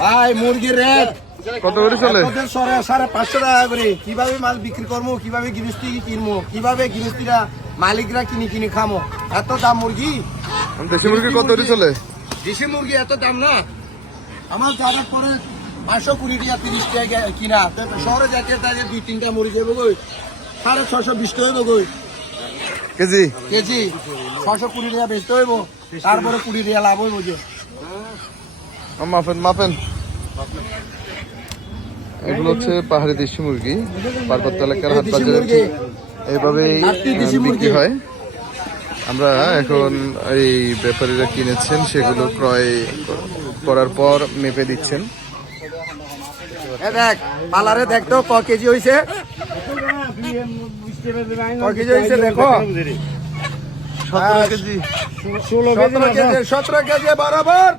ভাই মুরগির রেট কত করে চলে? 550 টাকা করে। কিভাবে মাল বিক্রি করবো, কিভাবে গৃহস্থী কিনবো, কিভাবে গৃহস্থীরা মালিকরা কিনি খামো, এত দাম মুরগি। দেশি মুরগি কত করে চলে? দেশি মুরগি এত দাম না, আমার যারা করে 520 টাকা 30 টাকা কিনা। শহরে যাতে তাই 2-3টা মুরগি দেবো গই 620 টাকা দেবো গই কেজি। 620 টাকা বেচতে হইব, তারপরে 20 টাকা লাভ হইব। যে মাপেন এগুলো হচ্ছে পাহাড়ি দেশি মুরগি, পার্বত্য এলাকার হাট বাজারে এইভাবেই বিক্রি হয়। আমরা এখন এই ব্যাপারীরা কিনেছেন, সেগুলো ক্রয় করার পর মেপে দিচ্ছেন। দেখ পালারে দেখ তো ক কেজি হয়েছে, দেখো 17 কেজি। 17 কেজি বরাবর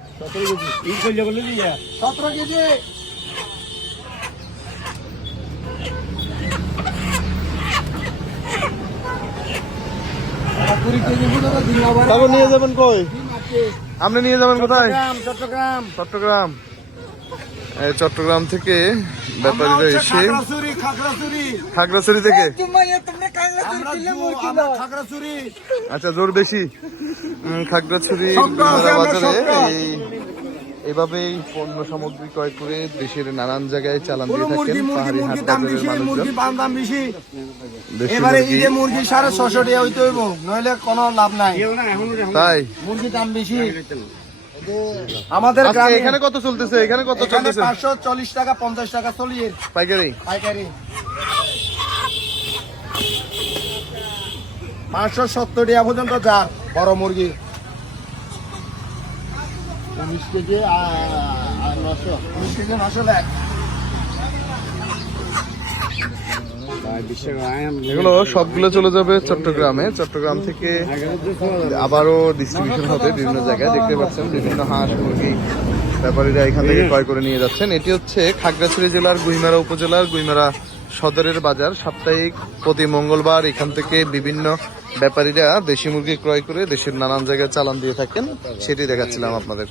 17 কেজি। তারপর নিয়ে যাবেন কই? আপনি নিয়ে যাবেন কোথায়? চট্টগ্রাম। চট্টগ্রাম থেকে ব্যাপারীরা এসে খাগড়াছড়ি থেকে। আচ্ছা, জোর বেশি। খাগড়াছড়ি বাজারে এইভাবেই পণ্য সামগ্রী ক্রয় করে দেশের নানান জায়গায় চালান দিয়ে থাকেন পাহাড়ি হাট বাজারের মানুষজন। এবারে ঈদে মুরগি 650 টাকা হইতে হইব, নইলে কোনো লাভ নাই। তাই মুরগি দাম বেশি আমাদের গ্রামে। এখানে কত চলতেছে? এখানে কত চলতেছে? 540 টাকা 50 টাকা চলি পাইকারি। 570 টাকা পর্যন্ত যার বড় মুরগি। 19 কেজি 900 লাখ। এগুলো সবগুলো চলে যাবে চট্টগ্রামে। চট্টগ্রাম থেকে আবারও ডিস্ট্রিবিউশন হবে বিভিন্ন জায়গায়। দেখতে পাচ্ছেন বিভিন্ন হাঁস মুরগি ব্যাপারীরা এখান থেকে ক্রয় করে নিয়ে যাচ্ছেন। এটি হচ্ছে খাগড়াছড়ি জেলার গুইমারা উপজেলার গুইমারা সদরের বাজার। সাপ্তাহিক প্রতি মঙ্গলবার এখান থেকে বিভিন্ন ব্যাপারীরা দেশি মুরগি ক্রয় করে দেশের নানান জায়গায় চালান দিয়ে থাকেন, সেটি দেখাচ্ছিলাম আপনাদের।